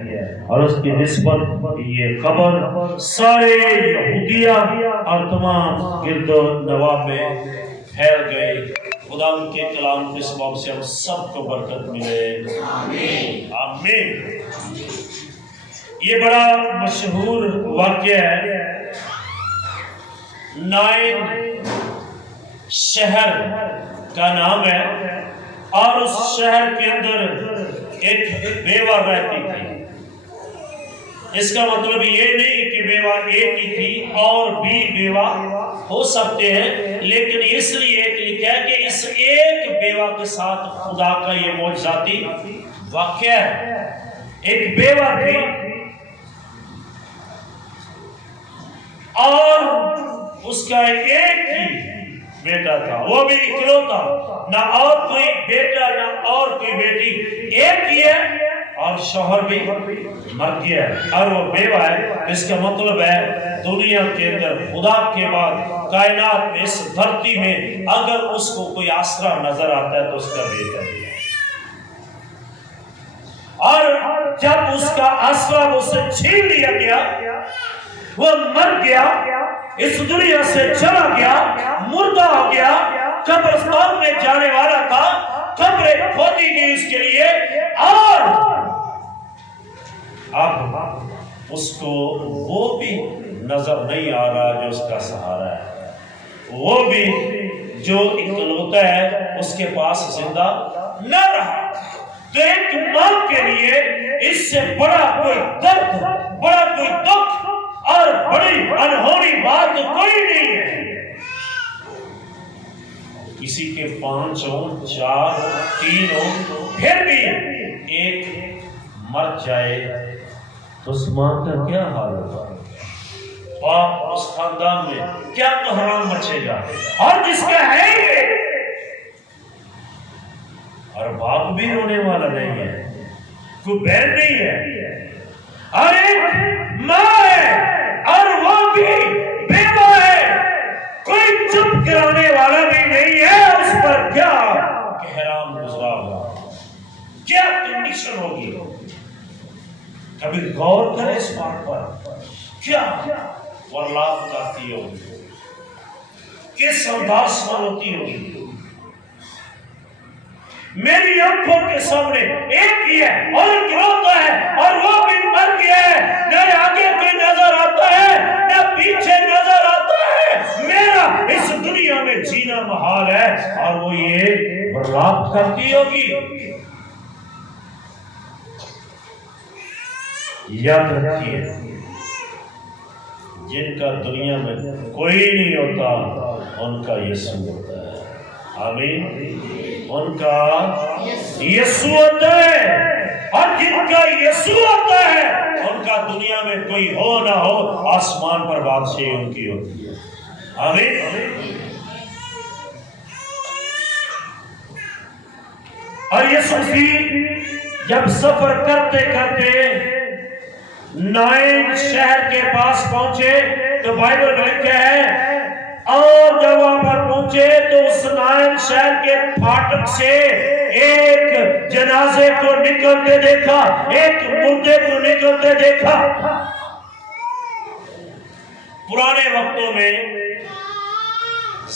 اور اس کی نسبت یہ خبر سارے یہودیہ اور تمام گرد و نواح میں پھیل گئی۔ خدا ان کے کلام کے سبب سے ہم سب کو برکت ملے، آمین آمین۔ یہ بڑا مشہور واقعہ ہے، نائن شہر کا نام ہے، اور اس شہر کے اندر ایک بیوہ رہتی تھی۔ اس کا مطلب یہ نہیں کہ بیوہ ایک ہی تھی، اور بھی بیوہ ہو سکتے ہیں، لیکن اس لیے ایک لکھا ہے کہ اس ایک بیوہ کے ساتھ خدا کا یہ معجزاتی واقعہ ہے۔ ایک بیوہ تھی اور اس کا ایک ہی بیٹا تھا، وہ بھی اکلوتا، نہ اور کوئی بیٹا نہ اور کوئی بیٹی، ایک ہی ہے، اور شوہر بھی مر گیا ہے اور وہ بیوہ ہے۔ اس کا مطلب ہے دنیا کے اندر خدا کے بعد کائنات میں، اس دھرتی میں اگر اس کو کوئی آسرا نظر آتا ہے تو اس کا بیٹا ہے، اور جب اس کا آسرا وہ سے چھین لیا گیا، وہ مر گیا، اس دنیا سے چلا گیا، مردہ ہو گیا، قبرستان میں جانے والا تھا، قبریں کھودی گئی اس کے لیے، اور اب اس کو وہ بھی نظر نہیں آ رہا جو اس کا سہارا ہے، وہ بھی جو اکلوتا ہے اس کے پاس زندہ نہ رہا۔ تو ایک ماں کے لیے اس سے بڑا کوئی درد، بڑا کوئی دکھ اور بڑی انہونی بات کوئی نہیں ہے۔ کسی کے 5 ہوں، 4 ہوں، 3 ہوں، پھر بھی ایک مر جائے تو اس ماں کا کیا حال ہوگا؟ باپ اس خاندان میں کیا کوہرام مچے گا، اور جس کا ہے یہ، اور باپ بھی رونے والا نہیں ہے، کوئی بہن نہیں ہے، اور ایک ماں ہے اور وہ بھی بیوہ ہے، کوئی چپ کرانے والا بھی نہیں ہے، اس پر کیا کوہرام گزرا ہوگا، کیا کنڈیشن ہوگی؟ کبھی غور کریں اس بات پر، کیا ورلاپ کرتی ہوگی، کس انداز میں ہوتی ہوگی؟ میری آنکھوں کے سامنے ایک ہی ہے اور گروتا ہے، اور وہ بھی مر گیا ہے، نہ آگے کوئی نظر آتا ہے نہ پیچھے نظر آتا ہے، میرا اس دنیا میں جینا محال ہے، اور وہ یہ ورلاپ کرتی ہوگی۔ یاد رکھیے، جن کا دنیا میں کوئی نہیں ہوتا ان کا یسوع ہوتا ہے، آمین، ان کا یسوع ہوتا ہے، اور جن کا یسوع ہوتا ہے ان کا دنیا میں کوئی ہو نہ ہو آسمان پر بادشاہی ان کی ہوتی ہے، آمین۔ اور یسوع مسیح جب سفر کرتے کرتے نائن شہر کے پاس پہنچے تو بائبل میں لکھا ہے، اور جب وہاں پر پہنچے تو اس نائن شہر کے پھاٹک سے ایک جنازے کو نکلتے دیکھا، ایک مردے کو نکلتے دیکھا۔ پرانے وقتوں میں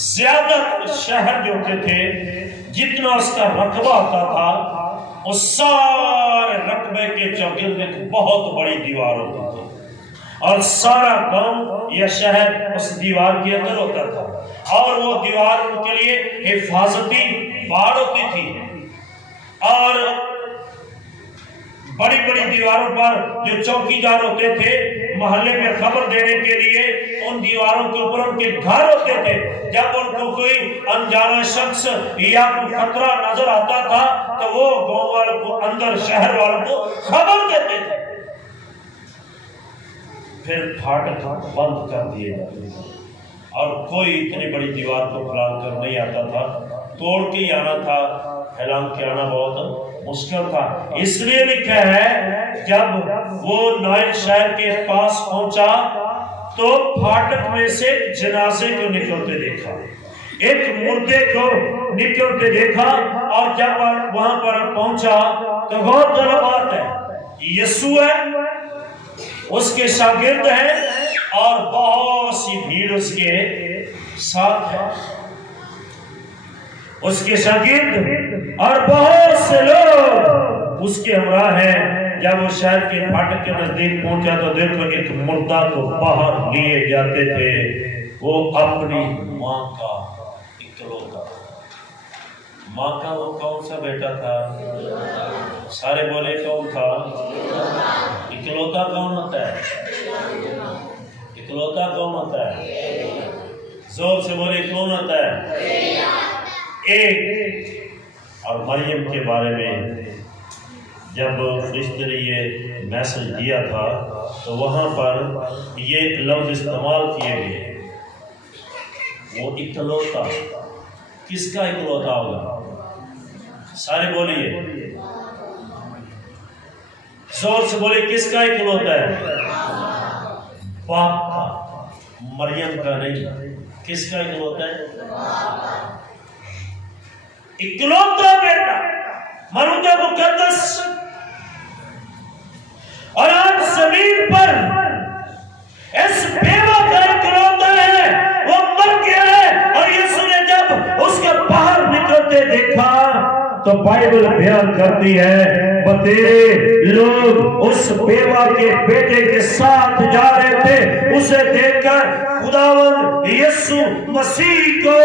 زیادہ شہر جو ہوتے تھے، جتنا اس کا رقبہ ہوتا تھا، اس سارے رقبے کے چوگرد ایک بہت بڑی دیوار ہوتی تھی، اور سارا گاؤں یا شہر اس دیوار کے اندر ہوتا تھا، اور وہ دیوار ان کے لیے حفاظتی باڑ ہوتی تھی، اور بڑی بڑی دیواروں پر جو چوکیدار ہوتے تھے محلے میں خبر دینے کے لیے، ان دیواروں کے اوپر ان کے گھر ہوتے تھے، جب ان کو کوئی انجانا شخص یا کوئی خطرہ نظر آتا تھا تو وہ گاؤں والوں کو، اندر شہر والوں کو خبر دیتے تھے۔ پھر پھاٹک بند کر دیے جاتے تھے، اور کوئی اتنی بڑی دیوار کو پھلانگ کر نہیں آتا تھا، توڑ کے ہی آنا تھا، پھلانگ کے آنا بہت مشکل تھا۔ اس لیے لکھا ہے جب وہ نائن شہر کے پاس پہنچا تو پھاٹک میں سے جنازے کو نکلتے دیکھا، ایک مردے کو نکلتے دیکھا، اور جب وہاں پر پہنچا تو غور طلب بات ہے، یسوع ہے، اس کے شاگرد ہیں اور بہت سی بھیڑ اس کے ساتھ ہے. اس کے شاگرد اور بہت سے لوگ اس کے ہمراہ ہیں. جب وہ شہر کے پھاٹک کے نزدیک پہنچا تو دیکھو ایک مردہ کو باہر لیے جاتے تھے. وہ اپنی ماں کا اکلوتا. ماں کا وہ کون سا بیٹا تھا؟ سارے بولے کون تھا؟ اکلوتا کون ہوتا ہے؟ اکلوتا کون ہوتا ہے؟ زور سے بولے کون ہوتا ہے؟ ایک. اور مریم کے بارے میں جب فرشتے نے یہ میسج دیا تھا تو وہاں پر یہ لفظ استعمال کیے گئے، وہ اکلوتا. کس کا اکلوتا ہوگا؟ سارے بولیے، زور سے بولے، کس کا اکلوتا ہے؟ باپ کا، مریم کا نہیں. کس کا اکلوتا ہے؟ اکلوتا بیٹا، مرود مقدس. اور آج زمین پر اس بیوہ کا اکلوتا ہے، وہ مر گیا ہے. اور یسوع نے جب اس کے باہر نکلتے دیکھا تو بائبل بیان کرتی ہے بتیرے لوگ اس بیوہ کے بیٹے کے ساتھ جا رہے تھے. اسے دیکھ کر خداوند یسوع مسیح کو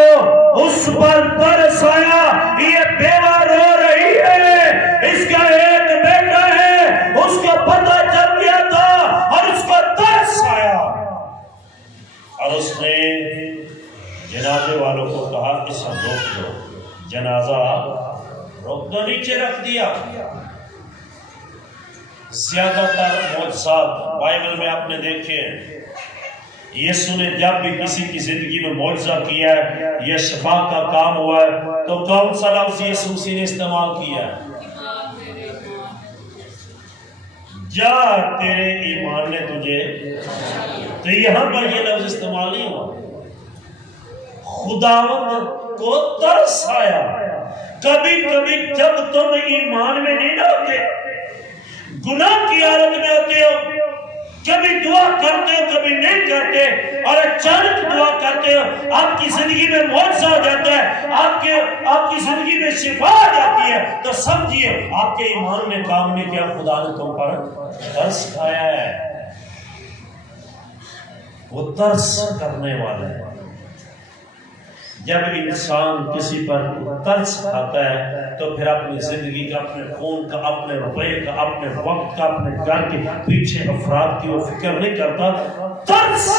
اس پر ترس آیا. یہ بیوہ رو رہی ہے، اس کا ایک بیٹا ہے. اس کو پتہ چل گیا تھا اور اس کو ترس آیا. اور اس نے جنازے والوں کو کہا اس کو روک دو. جنازہ روک دو، نیچے رکھ دیا. زیادہ تر معجزات بائبل میں آپ نے دیکھے ہیں. یسوع نے جب بھی کسی کی زندگی میں معجزہ کیا ہے یا شفا کا کام ہوا ہے تو کون سا لفظ یسوع مسیح نے استعمال کیا ہے؟ جا تیرے ایمان نے تجھے. تو یہاں پر یہ لفظ استعمال نہیں ہوا. خداوند کو ترس آیا. کبھی کبھی جب تم ایمان میں نہیں ہوتے، گناہ کی حالت میں ہوتے ہو، کبھی دعا کرتے ہو کبھی نہیں کرتے، اور اچانک دعا کرتے ہو، آپ کی زندگی میں معجزہ ہو جاتا ہے، آپ کی زندگی میں شفا آ جاتی ہے، تو سمجھیے آپ کے ایمان نے کام نہیں کیا، خدا نے تم پر ترس کھایا ہے. وہ ترس کرنے والا ہے. جب انسان کسی پر ترس کھاتا ہے تو پھر اپنی زندگی کا، اپنے خون کا، اپنے روپے کا، اپنے وقت کا، اپنے گھر کے پیچھے افراد کی وہ فکر نہیں کرتا. ترس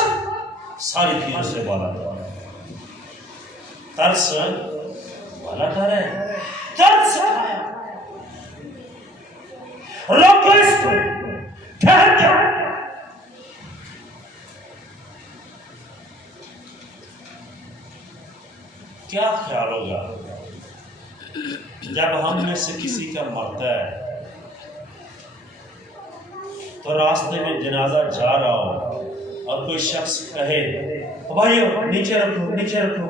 ساری چیزوں سے بالا تر ہے. ترس بالا تر ہے. ترس روکو اس کو، ٹھہر جاؤ. کیا خیال ہوگا جب ہم میں سے کسی کا مرتا ہے تو راستے میں جنازہ جا رہا ہو اور کوئی شخص کہے بھائیو نیچے رکھو نیچے رکھو،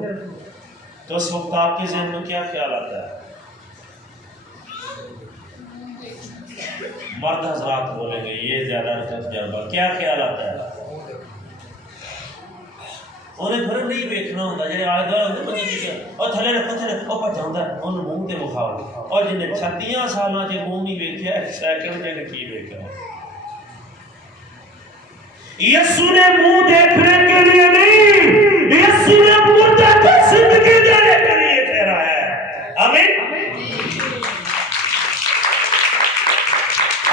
تو اس وقت آپ کے ذہن میں کیا خیال آتا ہے؟ مرد حضرات بولیں گے یہ زیادہ تجربہ. کیا خیال آتا ہے؟ انہیں پھر نہیں ویکھنا ہوتا جی آلے دوالے ہوتے پتہ نہیں اور تھلے رکھو تھلے وہ پچ جاتا ہے انہوں منہ تے بخاؤ. اور جن نے 36 سالاں چ منہ نہیں ویکھیا ایک سیکنڈ نے کی ویکھیا. یسوع نے منہ دیکھنے کے لیے نہیں، یسوع نے مردہ کو زندگی دینے کے لیے ٹھہرایا ہے. آمین.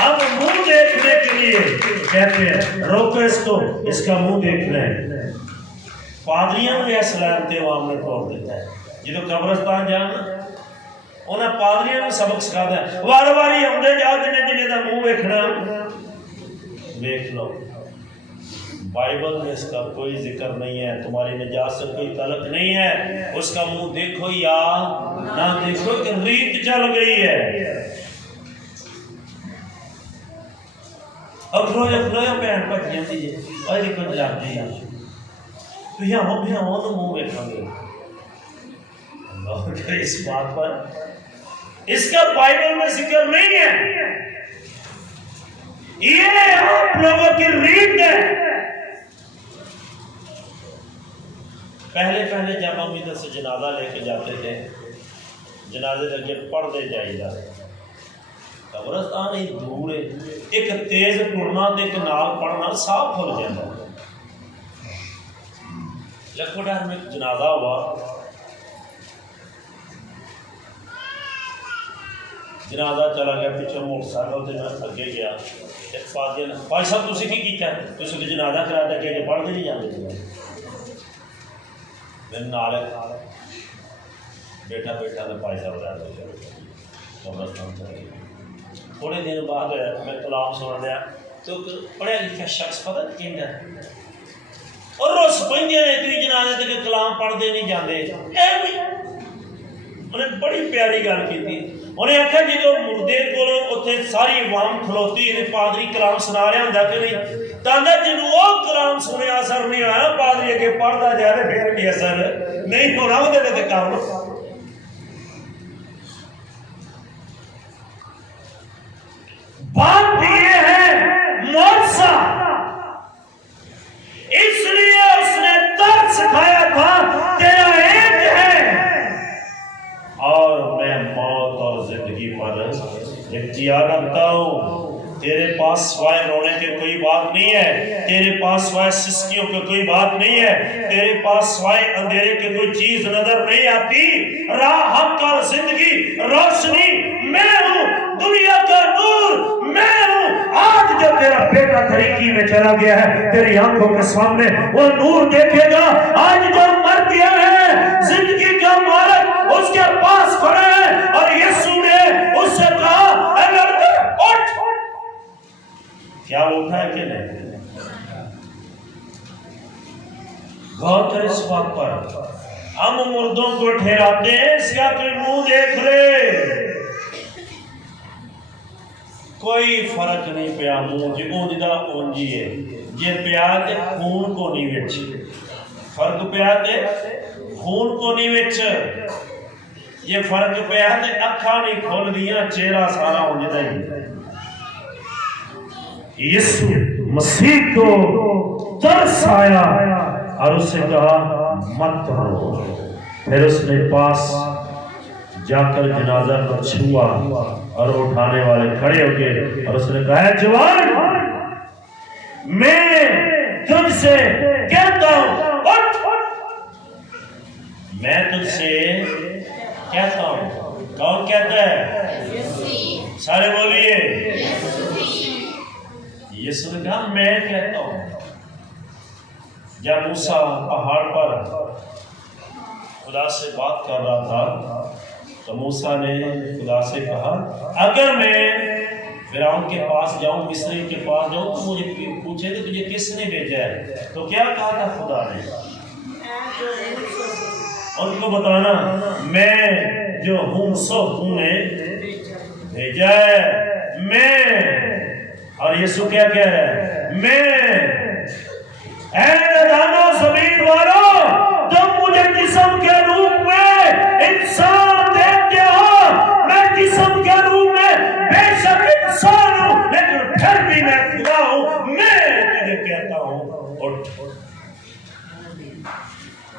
اب منہ دیکھنے کے لیے کہتے ہیں روکو اس کو، اس کا منہ دیکھنا ہے. پادریاں میں اسلام تے عوام نے توڑ دیتا ہے. جدو قبرستان جانا انہیں پادریاں نے سبق سکھاتا ہے وار واری آدھے جاؤ جنہیں جنہیں دا منہ ویکھنا دیکھ لو. بائبل میں اس کا کوئی ذکر نہیں ہے، تمہاری نجات سے کوئی تعلق نہیں ہے. اس کا منہ دیکھو یا نہ دیکھو کہ ریت چل گئی ہے. اب کھلویا پہن پٹ جاتی ہے اور یہ کچھ جاتی ہے تو یہاں تو منہ ویکھا گے. اس بات پر اس کا بائبل میں ذکر نہیں ہے. یہ آپ لوگوں کی ریت ہے. پہلے جب ہم ادھر سے جنازہ لے کے جاتے تھے، جنازے لگے پڑھتے جائیے، قبرستان ہی دور ہے، ایک تیز ٹرنا تے ایک نال پڑھنا صاف کھل جاتا. لکھوڈار میں ایک جنازہ ہوا، جنازہ چلا گیا، پیچھے موٹر سائیکل سے میں اگے گیا، ایک پادری نے بھائی صاحب تسی کی کیتا ہے؟ تسی تو جنازہ کرا دے کہ پڑھتے نہیں جاتے. میرے نال بیٹھا تو بھائی صاحب رہ گئے قبرستان چلے گئے. تھوڑے دن بعد میں کلام سن رہا تو پڑھیا لکھا شخص پتہ نہیں کہندا اور روز پہنچے نے تھی جنازے تے کلام پڑھتے نہیں جاندے. انہیں بڑی پیاری گل کی تھی. انہیں آخیا جدو مردے کو اتنے ساری عوام کھلوتی ہے، پادری کلام سنا رہا ہوں کہ نہیں، تاندہ جنہوں وہ کلام سنے اثر نہیں آیا، پادری اگے پڑھتا جائے پھر بھی اثر نہیں ہونا. وہ دے کام بات یہ ہے معجزہ، اس لیے اس نے درد سکھایا تھا تیرا ایک ہے اور میں موت اور زندگی پر اختیار رکھتا ہوں. تیرے پاس سوائے رونے کے کوئی بات نہیں ہے، تیرے پاس سوائے سسکیوں کے کوئی بات نہیں ہے، تیرے پاس سوائے اندھیرے کے کوئی چیز نظر نہیں آتی. راہ حق اور زندگی روشنی میں ہوں، دنیا کا نور میں ہوں. آج جب تیرا بیٹا طریقی میں چلا گیا ہے، تیری آنکھوں کے سامنے وہ نور دیکھے گا. آج جو مر گیا ہے، زندگی کا مالک اس کے پاس کھڑا ہے اور یسوع نے اس سے کہا اے لڑکے اٹھ. کیا اٹھا ہے کہ نہیں؟ غور کر اس بات پر. ہم مردوں کو ٹھہراتے ہیں اس کا کوئی منہ دیکھ لے، کوئی فرق نہیں پیا. منہ جی اونجدہ اونجی ہے، یہ پیا تے خون کو نہیں وچ، فرق پیا تے خون کو نہیں وچ، یہ فرق پیا تے اکھاں نہیں کھول دیاں، چہرہ سارا اونجدہ ہی. یسوع مسیح کو ترس آیا اور اس سے کہا مت رو. پھر اس نے پاس جا کر جنازہ کو چھوا اور اٹھانے والے کھڑے ہو گئے اور اس نے کہا ہے جوان، میں تجھ سے کہتا ہوں اٹھ. میں تجھ سے کہتا ہوں. کون کہتا ہے؟ سارے بولیے. یسوع نے کہا میں کہتا ہوں. جب موسیٰ پہاڑ پر خدا سے بات کر رہا تھا تو موسیٰ نے خدا سے کہا اگر میں فرعون کے پاس جاؤں، مصری کے پاس جاؤں تو مجھے پوچھے کہ تجھے کس نے بھیجا ہے؟ تو کیا کہا تھا خدا نے؟ ان کو بتانا میں جو ہوں سو ہوں نے بھیجا ہے. میں اور یسوع کیا کہہ رہا ہے؟ میں. اے ندانو زمین والو، تم مجھے جسم کے روپ میں انسان دیکھتے ہو. میں جسم کے روپ میں بے شک انسان ہوں، لیکن پھر بھی میں خدا ہوں. میں تجھے کہتا ہوں اٹھ.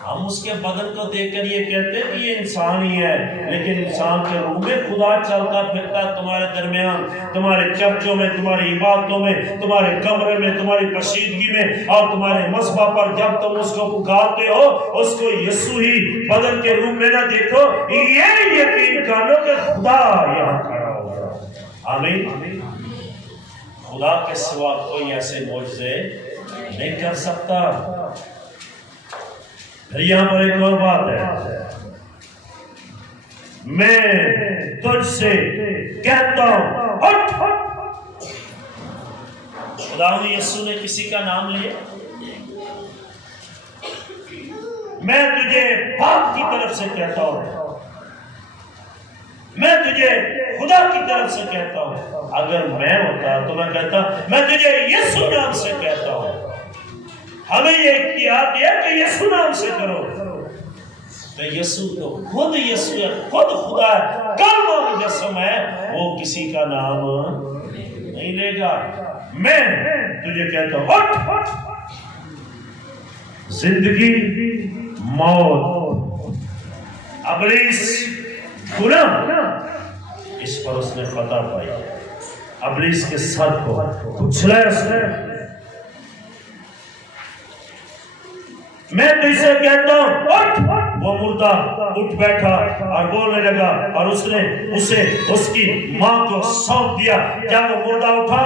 ہم اس کے بدن کو دیکھ کر یہ کہتے ہیں کہ یہ انسان ہی ہے، لیکن انسان کے روح میں خدا چلتا پھرتا تمہارے درمیان، تمہارے چرچوں میں، تمہاری عبادتوں میں، تمہارے کمرے میں، تمہاری پشیدگی میں اور تمہارے مذبح پر. جب تم اس کو پکارتے ہو اس کو یسوع ہی بدن کے روح میں نہ دیکھو. یہ یقین کر لو کہ خدا یہاں کھڑا ہوگا. آمین. خدا کے سوا کوئی ایسے معجزے نہیں کر سکتا. پھر یہاں پر ایک اور بات ہے، میں تجھ سے کہتا ہوں اٹھ. خدا یسوع نے کسی کا نام لیا. میں تجھے باپ کی طرف سے کہتا ہوں، میں تجھے خدا کی طرف سے کہتا ہوں. اگر میں ہوتا تو میں کہتا میں تجھے یسوع نام سے کہتا ہوں. ہمیں یہ اختیار دیا کہ یسوع نام سے کرو. تو یسوع تو خود یسوع ہے، خود خدا ہے، کلمہ مجسم ہے، وہ کسی کا نام نہیں لے گا. میں تجھے کہتا ہوں اٹھ، زندگی موت ابلیس غلام، اس پر اس نے فتح پائی، ابلیس کے سر کو کچلا اس نے۔ میں تو اسے کہتا ہوں اٹھ، وہ مردہ اٹھ بیٹھا اور بولنے لگا، اور اس نے اسے اس کی ماں کو سونپ دیا۔ جب وہ مردہ اٹھا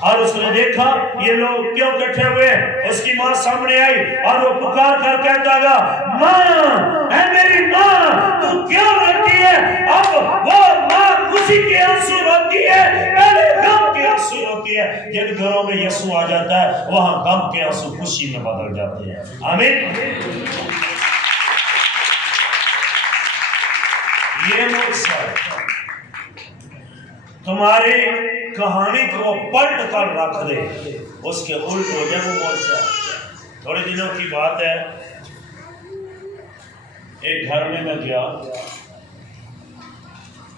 اور اس نے دیکھا یہ لوگ کیوں کٹھے ہوئے ہیں، اس کی ماں سامنے آئی اور وہ پکار کر کہتا گا، ماں، اے میری ماں، تو کیوں روتی ہے؟ اب وہ ماں خوشی کے آنسو روتی ہے، پہلے غم کے آنسو روتی ہے۔ جن گھروں میں یسوع آ جاتا ہے وہاں غم کے آنسو خوشی میں بدل جاتے ہیں۔ آمین۔ یہ معجزہ ہے، تمہاری کہانی کو پلٹ کر رکھ دے، اس کے الٹ ہو جائے، وہ معجزہ ہے۔ تھوڑے دنوں کی بات ہے، ایک گھر میں گیا،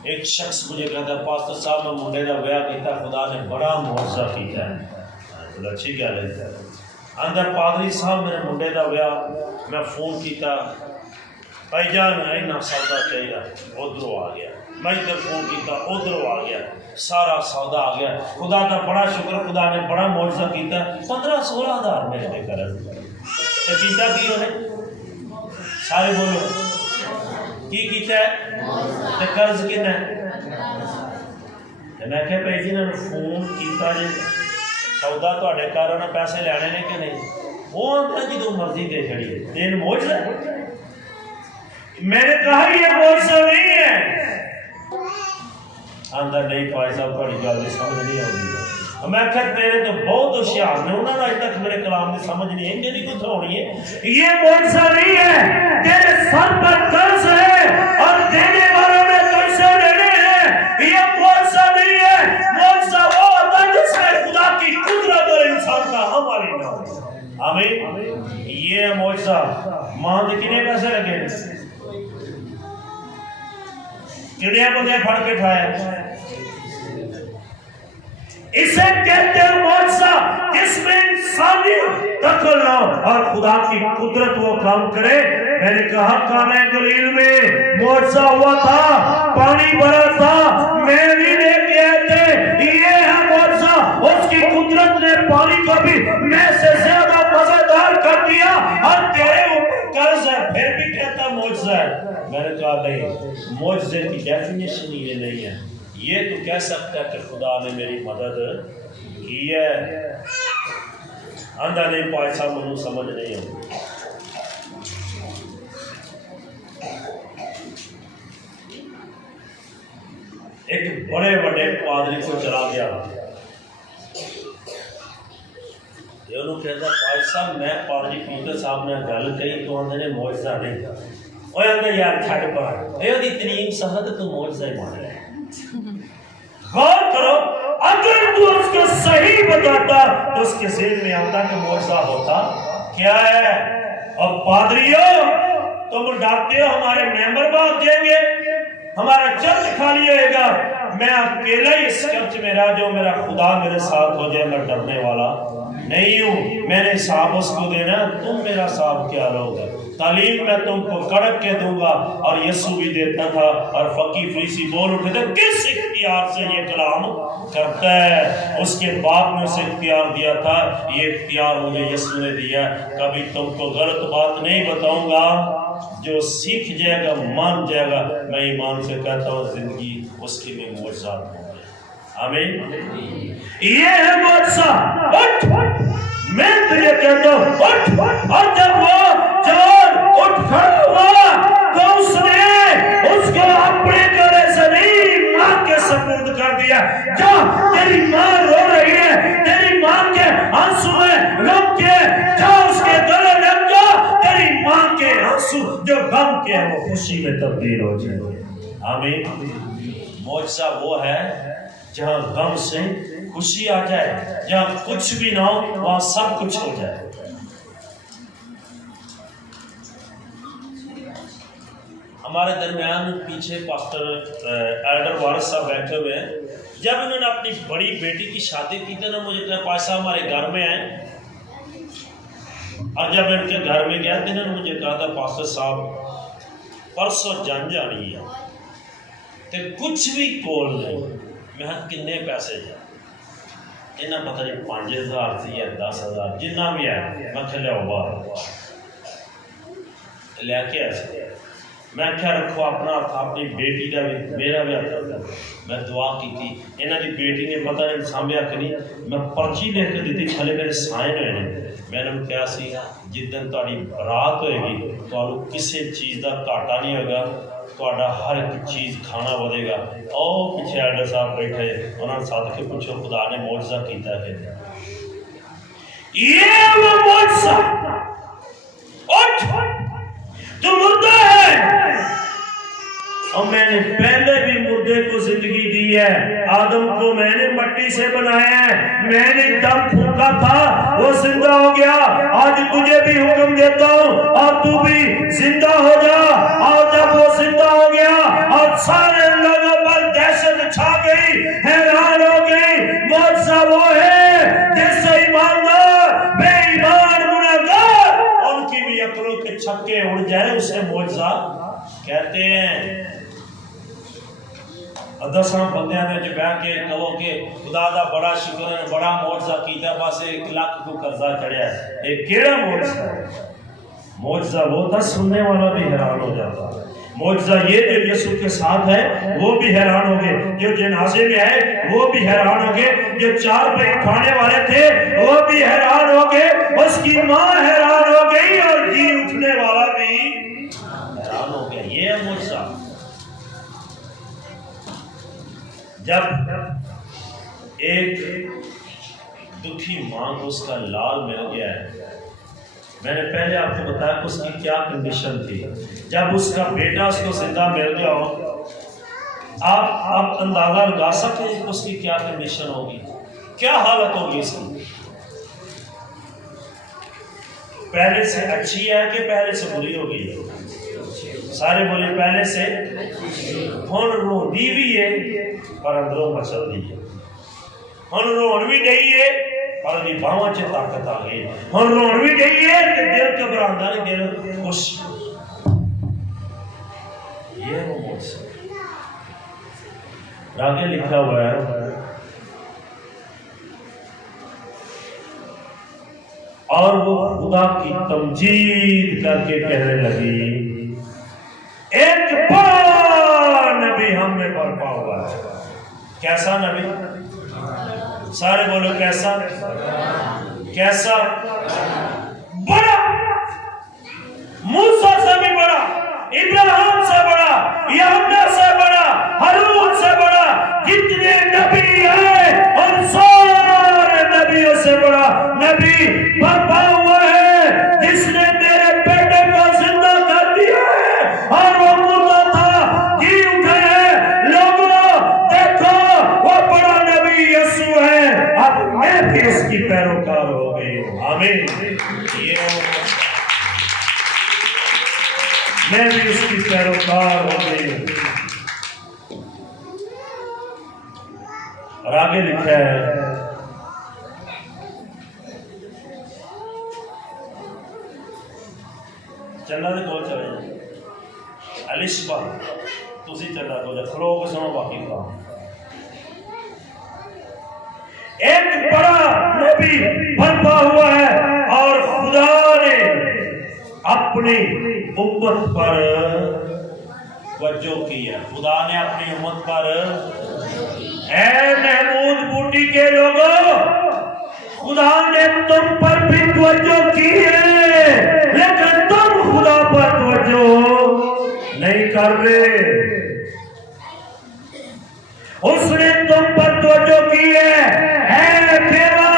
ایک شخص مجھے کہتا ہے پاسٹر صاحب میں منڈے کا بیاہ کیتا، خدا نے بڑا معجزہ کیتا ہے۔ اچھی گل ہے، اندر پادری صاحب میرے منڈے کا بیاہ، میں فون کیتا، بھائی جان اینا سودا چاہیے، ادھروں آ گیا۔ میں ادھر فون کیتا، ادھروں آ گیا، سارا سودا آ گیا۔ خدا کا بڑا شکر، خدا نے بڑا معجزہ کیتا۔ 15-16 ہزار میرے پہ قرض کیتا، کی انہیں سارے بولو کی کیتا ہے، قرض کتنا ہے؟ میں کہ بھائی جی نے فون کیتا جی سودا تھوڑے گھر انہیں پیسے لینے نے کہ نہیں؟ وہ آتا جدوں مرضی دے چھڑی، تین معجزہ۔ میں نے کہا یہ معجزہ نہیں ہے، اندر نہیں پائے صاحب تھوڑی گل کی سمجھ نہیں آتی۔ میں کہ تیرے تو بہت ہوشیار نے، انہوں نے اج تک میرے کلام کی سمجھ نہیں ہے، نہیں کچھ ہونی ہے۔ یہ معجزہ نہیں ہے، تیرے سر پر قرض ہے اور دینے والوں نے پیسے لینے ہیں، یہ معجزہ نہیں ہے۔ معجزہ وہ ہوتا ہے جس میں خدا کی قدرت اور انسان کا عمل نہ ہو۔ آمین۔ یہ معجزہ ماں نے کتنے پیسے لگے، کتنے بندے پھڑ کے کھایا۔ اسے کہتے ہیں معجزہ جس میں انسانی دخل نہ ہو اور خدا کی قدرت وہ کام کرے۔ میں نے کہا کانے گلیل میں معجزہ ہوا تھا، پانی بھرا تھا، میری لے کے آئے تھے، یہ ہے معجزہ۔ اس کی قدرت نے پانی کو بھی میں سے زیادہ مزیدار کر دیا اور تیرے اوپر قرض ہے، پھر بھی کہتا معجزہ ہے۔ میں نے کہا نہیں، معجزے کی ڈیفینیشن یہ نہیں ہے۔ یہ تو کہہ سکتا ہے کہ خدا نے میری مدد کی ہے، اندھا نہیں پائے صاحب منو سمجھ نہیں ہوتی۔ ایک بڑے بڑے پادری کو چلا گیا، یہ انہوں کہتا پائے صاحب میں پادری پیٹر صاحب نے گل کہی تو انہوں نے معجزہ نہیں تھا۔ وہ انہوں نے یار چھٹ پڑا، یہ دی ترین صحت تو معجزہ ہی مان رہے ہیں۔ غور کرو، اگر تو اس کو صحیح بتاتا تو اس کے ذہن میں آتا کہ معجزہ ہوتا کیا ہے۔ اب پادریوں تم ڈرتے ہو ہمارے ممبر بات دیں گے، ہمارا چرچ خالی ہوئے گا، میں اکیلا ہی اس چرچ میں رہ جو میرا خدا میرے ساتھ ہو جائے، میں ڈرنے والا نہیں ہوں۔ میں نے حساب اس کو دینا، تم میرا حساب کیا لو گے؟ تعلیم میں تم کو کڑک کے دوں گا۔ اور یسوع بھی دیتا تھا، اور فقی فریسی بول اٹھے تھے کس اختیار سے یہ کلام کرتا ہے؟ اس کے باپ نے اسے اختیار دیا تھا، یہ اختیار مجھے یسوع نے دیا۔ کبھی تم کو غلط بات نہیں بتاؤں گا، جو سیکھ جائے گا مان جائے گا۔ میں ایمان سے کہتا ہوں زندگی اس کے لیے معجزات ہوں گے۔ آمین۔ یہ ہے معجزہ۔ اٹھ، میں تجھے کہتا ہوں اٹھ۔ اور جب وہ جوان اٹھ کھڑا ہوا تو اس نے اس کو اپنے گلے سے نہیں ماں کے سپرد کر دیا۔ جا، تیری ماں رو رہی ہے، تیری ماں کے آنسو میں غم کے، جا اس کے گلے لگ جا، تیری ماں کے آنسو جو غم کے ہیں وہ خوشی میں تبدیل ہو جائے۔ آمین۔ معجزہ وہ ہے جہاں غم سے خوشی آ جائے، جہاں کچھ بھی نہ ہو وہاں سب کچھ ہو جائے۔ ہمارے درمیان پیچھے پاسٹر ایلڈر وارث صاحب بیٹھے ہوئے ہیں. جب انہوں نے اپنی بڑی بیٹی کی شادی کی تھی نا, مجھے کہا پاش صاحب ہمارے گھر میں آئے, اور جب ان کے گھر میں گیا تھا انہوں نے مجھے کہا تھا پاسٹر صاحب پرسوں جان جانی ہے تے کچھ بھی کول نہیں. میں کنے پیسے جا انہیں پتہ نہیں 5000 تھی یا 10,000 جنہ بھی ہے. میں کھلے باہر لے کے ایسے میں کیا رکھو اپنا اپنی بیٹی کا بھی میرا بھی ہاتھ. میں دعا کی تھی, انہوں کی بیٹی نے پتہ نہیں سامیا کہ نہیں, میں پرچی لکھ کے دیتی تھلے میرے سائن ہوئے نے. میں نے کیا سی جدن تاری رات ہوئے گی تو کسی چیز کا گھاٹا نہیں ہوگا, تھوڑا ہر ایک چیز کھانا ودے گا. اور پیچھے ایلڈر صاحب بیٹھے, انہوں نے ساتھ کے پوچھو خدا نے معجزہ کیتا ہے کہ یہ وہ معجزہ اٹھ تو مردہ ہے. اور میں نے پہلے بھی مردے کو زندگی دی ہے. آدم کو میں نے مٹی سے بنایا ہے, میں نے دم پھونکا تھا وہ زندہ ہو گیا. آج تجھے بھی حکم دیتا ہوں اور تو بھی زندہ ہو جا. اور جب وہ زندہ ہو گیا اور سارے لوگوں پر دہشت چھا گئی, حیران ہو گئی. معجزہ وہ ہے جس سے ایماندار بے ایمان گنہگار ان کی بھی عقلوں کے چھکے اڑ جائے, اسے معجزہ کہتے ہیں. 10 بندیاں نے جو بیٹھ کے کہو کہ خدا دا بڑا شکر ہے, بڑا معجزہ کیتا, بس 1 لاکھ کو قرضہ چڑھیا ہے. یہ کیڑا معجزہ ہے؟ معجزہ وہ تھا سننے والا بھی حیران ہو جاتا. معجزہ یہ جو یسوع کے ساتھ ہے وہ بھی حیران ہو گئے, جو جنازے میں ہے وہ بھی حیران ہو گئے, جو 4 پہ کھانے والے تھے وہ بھی حیران ہو گئے, اس کی ماں حیران ہو گئی, اور جی اٹھنے والا بھی حیران ہو گیا. یہ ہے معجزہ. جب ایک دکھی ماں کو اس کا لال مل گیا ہے, میں نے پہلے آپ کو بتایا کہ اس کی کیا کنڈیشن تھی. جب اس کا بیٹا اس کو زندہ مل گیا ہو, آپ اندازہ لگا سکتے ہیں کہ اس کی کیا کنڈیشن ہوگی, کیا حالت ہوگی اس کی. پہلے سے اچھی ہے کہ پہلے سے بری ہوگی؟ سارے بولے پہلے سے. ہن رو دی بھی ہے پر اندروں مچل دی ہے. ہن رون بھی گئی ہے پر دی باواں چ طاقت آ گئی. ہن رون بھی گئی ہے کہ دل گھبراندا نہیں, دل خوش. یہ وہ معجزہ آگے لکھا ہوا ہے. اور وہ خدا کی تمجید کر کے کہنے لگی, ایک بڑا نبی ہم میں برپا ہوا ہے. کیسا نبی؟ سارے بولو کیسا؟ کیسا؟ بڑا. موسیٰ سے بھی بڑا, ابراہیم سے بڑا, یحییٰ سے بڑا, ہارون سے بڑا, جتنے نبی آئے ان سارے نبیوں سے بڑا نبی برپا ہوا ہے, جس نے میرے بیٹے کو زندہ کر دیا ہے. اور وہ مردہ تھا, جی اٹھے ہیں. لوگوں دیکھو وہ بڑا نبی یسوع ہے. اب میں بھی اس کی پیروکار ہو گئی ہوں. آمین. میں بھی اس کی پیروکار ہو گئی ہوں. اور آگے لکھا ہے, چلنا دے کول چلے جائیں. الشبا تسی چلنا کول جائے, کھلو کے سنو باقی کام. ایک بڑا نبی برپا ہوا ہے, اور خدا نے اپنی امت پر توجہ کی ہے. خدا نے اپنی امت پر, اے محمود بوٹی کے لوگوں, خدا نے تم پر بھی توجہ کی ہے, لیکن تم خدا پر توجہ نہیں کر رہے. اس نے تم پر توجہ کی ہے. اے بیوہ,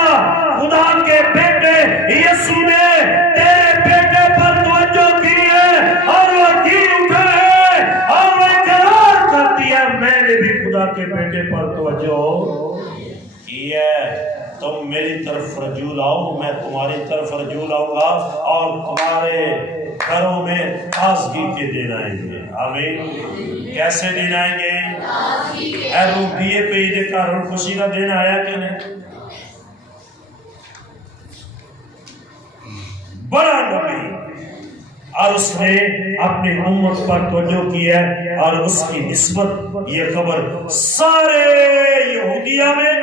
خدا کے بیٹے یسوع نے تیرے بیٹے پر توجہ کی ہے, اور وہ جی اٹھا ہے اور وہ اقرار کرتی ہے میں نے بھی خدا کے بیٹے پر توجہ کی ہے. تم میری طرف رجوع لاؤ, میں تمہاری طرف رجوع لاؤں گا, اور تمہارے گھروں میں تازگی کے دن آئیں گے. آمین. کیسے دن آئیں گے؟ اے روح دیے پہ عید کا روح خوشی کا دن آیا کہ نہیں؟ بڑا نبی اور اس نے اپنی امت پر توجہ کی ہے اور اس کی نسبت یہ خبر سارے یہودیہ میں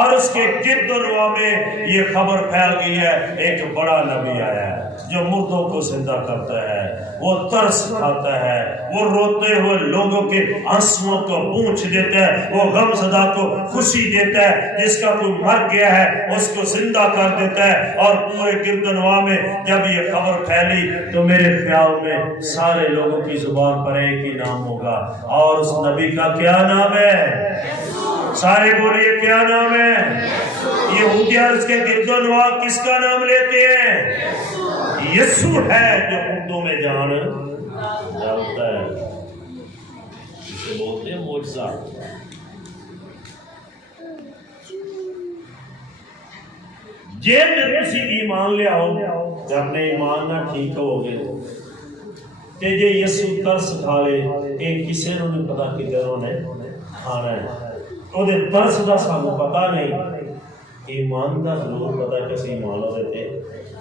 اور اس کے گرد و نواح میں یہ خبر پھیل گئی ہے. ایک بڑا نبی آیا ہے جو مردوں کو زندہ کرتا ہے, وہ ترس کھاتا ہے, وہ روتے ہوئے لوگوں کے آنسوؤں کو پونچھ دیتا ہے, وہ غم زدہ کو خوشی دیتا ہے, جس کا کوئی مر گیا ہے اس کو زندہ کر دیتا ہے. اور پورے گرد و نواح میں جب یہ خبر پھیلی تو میرے خیال میں سارے لوگوں کی زبان پر ایک ہی نام ہوگا, اور اس نبی کا کیا نام ہے؟ سارے بولیے کیا نام ہے؟ یہودیہ اس کے گرد و نواح کس کا نام لیتے ہیں؟ یسوع ہے جو اردو میں جانتا ہے. اسے بولتے ہیں معجزہ. جے تے تسی ایمان لے آؤ تے اپنے ایمان نہ ٹھیک ہو گے تے جے یسوع ترس کھا لے اے کسے نوں نہیں پتا کدھر نے کھانا ہے. وہ ترس کا سانو پتا نہیں, ایمان کا ضرور پتا کہ اسی ایمان تے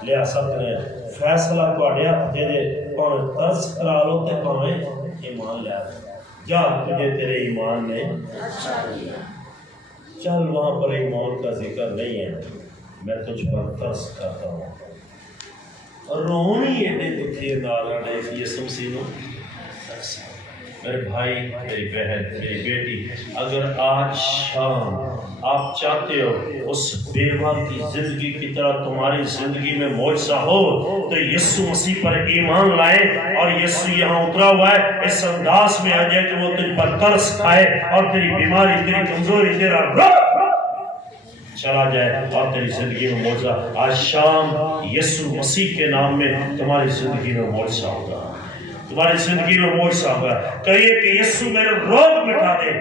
لیا سکتے ہیں. فیصلہ تواڈے ہتھ دے پاویں ترس کرا لو تے پاویں ایمان لے جا. تجھے تیرے ایمان نے چل, وہاں پر ایمان کا ذکر نہیں ہے. میں تجھ پر ترس کرتا ہوں. رونی ایڈے دکھی انداز رہے یسوع مسیح نو. میرے بھائی, میری بہن, میری بیٹی, اگر آج شام آپ چاہتے ہو اس بیوہ کی زندگی کی طرح تمہاری زندگی میں معجزہ ہو تو یسوع مسیح پر ایمان لائے, اور یسوع یہاں اترا ہوا ہے اس انداز میں آ جائے کہ وہ تجھ پر ترس کھائے اور تیری بیماری, تیری کمزوری, تیرا روگ چلا جائے اور تیری زندگی میں معجزہ. آج شام یسوع مسیح کے نام میں تمہاری زندگی میں معجزہ ہوگا, تمہاری زندگی میں معجزہ ہوگا. کہیے کہ یسوع میرے روگ مٹا دے.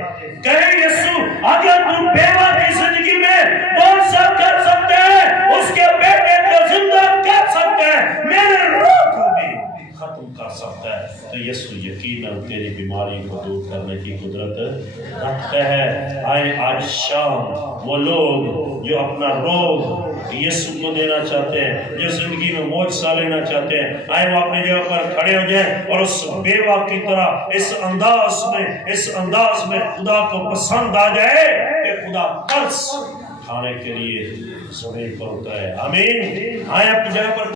کہے یسوع اگر تم بیوہ کی زندگی میں معجزہ کر سکتے ہیں, اس کے بیٹے کو زندہ کر سکتے ہیں, میرے روگ کو بھی ختم کر سکتا ہے, تو یسوع یقیناً تیری بیماری کو دور کرنے کی قدرت رکھتا ہے. آئے آج شام وہ لوگ جو اپنا روگ یسوع کو دینا چاہتے ہیں, جو زندگی میں معجزہ لینا چاہتے ہیں, آئے وہ اپنی جگہ پر کھڑے ہو جائیں اور اس بیوہ کی طرح اس انداز میں خدا کو پسند آ جائے کہ خدا ترس کھانے کے لیے زمین پر ہوتا ہے. آمین. آئے اپنی جگہ پر